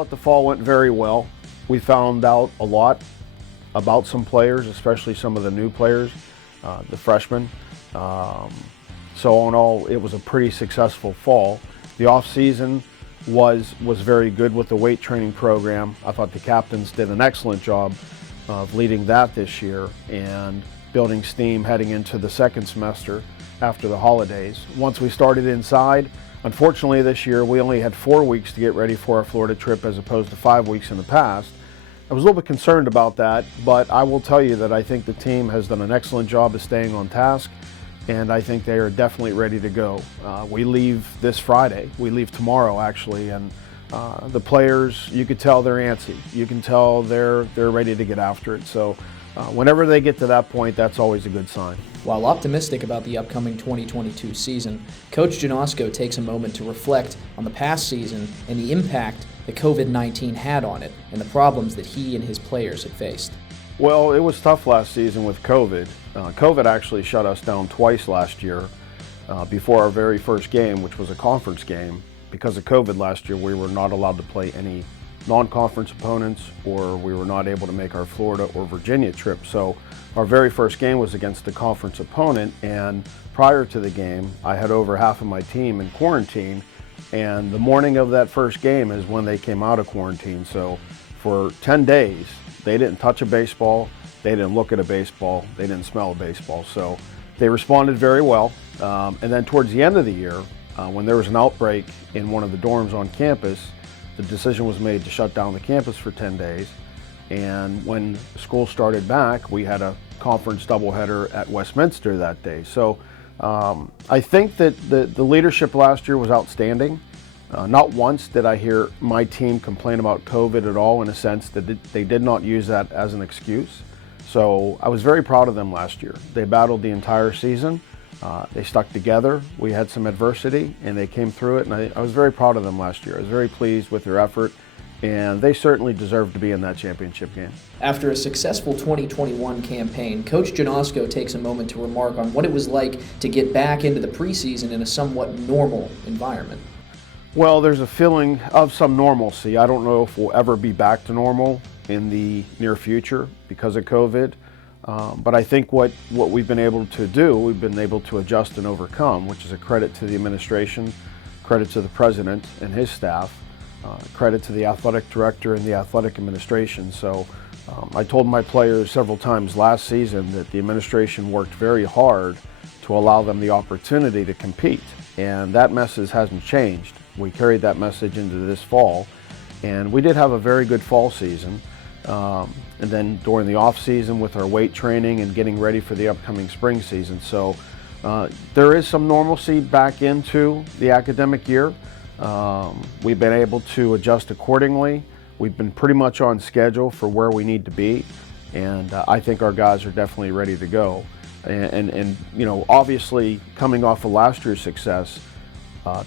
thought the fall went very well. We found out a lot about some players, especially some of the new players, the freshmen. So all in all, it was a pretty successful fall. The off season was very good with the weight training program. I thought the captains did an excellent job of leading that this year and building steam heading into the second semester after the holidays. Once we started inside, unfortunately this year we only had 4 weeks to get ready for our Florida trip as opposed to 5 weeks in the past. I was a little bit concerned about that, but I will tell you that I think the team has done an excellent job of staying on task, and I think they are definitely ready to go. We leave this Friday. We leave tomorrow, actually, and the players, you could tell they're antsy. You can tell they're ready to get after it. So whenever they get to that point, that's always a good sign. While optimistic about the upcoming 2022 season, Coach Janosko takes a moment to reflect on the past season and the impact that COVID-19 had on it and the problems that he and his players had faced. Well, it was tough last season with COVID. COVID actually shut us down twice last year before our very first game, which was a conference game. Because of COVID last year, we were not allowed to play any non-conference opponents, or we were not able to make our Florida or Virginia trip. So our very first game was against the conference opponent, and prior to the game, I had over half of my team in quarantine, and the morning of that first game is when they came out of quarantine. So for 10 days, they didn't touch a baseball, they didn't look at a baseball, they didn't smell a baseball. So they responded very well. And then towards the end of the year, when there was an outbreak in one of the dorms on campus, the decision was made to shut down the campus for 10 days. And when school started back, we had a conference doubleheader at Westminster that day. So I think that the leadership last year was outstanding. Not once did I hear my team complain about COVID at all, in a sense that they did not use that as an excuse. So I was very proud of them last year. They battled the entire season. They stuck together. We had some adversity and they came through it, and I was very proud of them last year. I was very pleased with their effort, and they certainly deserve to be in that championship game. After a successful 2021 campaign, Coach Janosko takes a moment to remark on what it was like to get back into the preseason in a somewhat normal environment. Well, there's a feeling of some normalcy. I don't know if we'll ever be back to normal in the near future because of COVID. But I think what we've been able to do, we've been able to adjust and overcome, which is a credit to the administration, credit to the president and his staff, credit to the athletic director and the athletic administration. So I told my players several times last season that the administration worked very hard to allow them the opportunity to compete. And that message hasn't changed. We carried that message into this fall, and we did have a very good fall season. And then during the off season with our weight training and getting ready for the upcoming spring season. So there is some normalcy back into the academic year. We've been able to adjust accordingly. We've been pretty much on schedule for where we need to be, and I think our guys are definitely ready to go. And you know, obviously coming off of last year's success,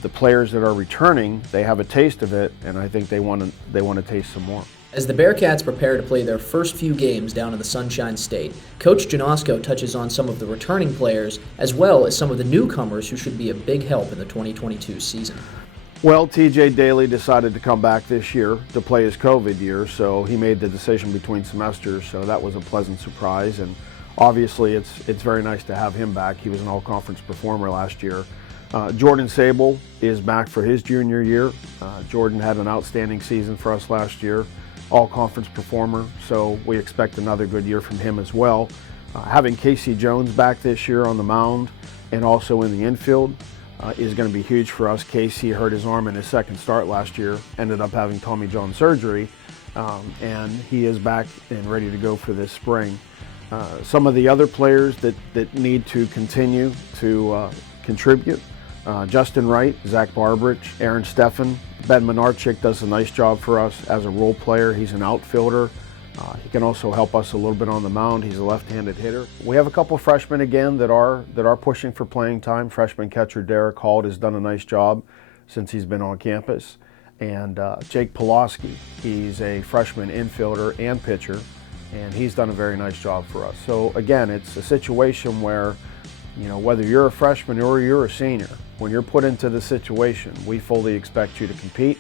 the players that are returning, they have a taste of it, and I think they want to taste some more. As the Bearcats prepare to play their first few games down in the Sunshine State, Coach Janosko touches on some of the returning players as well as some of the newcomers who should be a big help in the 2022 season. Well, TJ Daly decided to come back this year to play his COVID year, so he made the decision between semesters, so that was a pleasant surprise. And obviously it's very nice to have him back. He was an all-conference performer last year. Jordan Sable is back for his junior year. Jordan had an outstanding season for us last year. All-conference performer, so we expect another good year from him as well. Having Casey Jones back this year on the mound and also in the infield is going to be huge for us. Casey hurt his arm in his second start last year, ended up having Tommy John surgery, and he is back and ready to go for this spring. Some of the other players that need to continue to contribute, Justin Wright, Zach Barbrich, Aaron Steffen. Ben Menarchik does a nice job for us as a role player. He's an outfielder. He can also help us a little bit on the mound. He's a left-handed hitter. We have a couple freshmen again that are pushing for playing time. Freshman catcher Derek Hall has done a nice job since he's been on campus. And Jake Pulaski, he's a freshman infielder and pitcher, and he's done a very nice job for us. So again, it's a situation where, you know, whether you're a freshman or you're a senior, when you're put into the situation, we fully expect you to compete.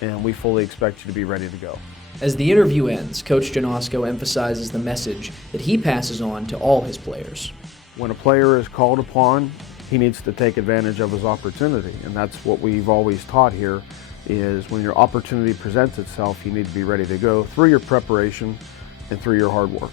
and we fully expect you to be ready to go. As the interview ends, Coach Janosko emphasizes the message that he passes on to all his players. When a player is called upon, he needs to take advantage of his opportunity, and that's what we've always taught here, is when your opportunity presents itself, you need to be ready to go through your preparation and through your hard work.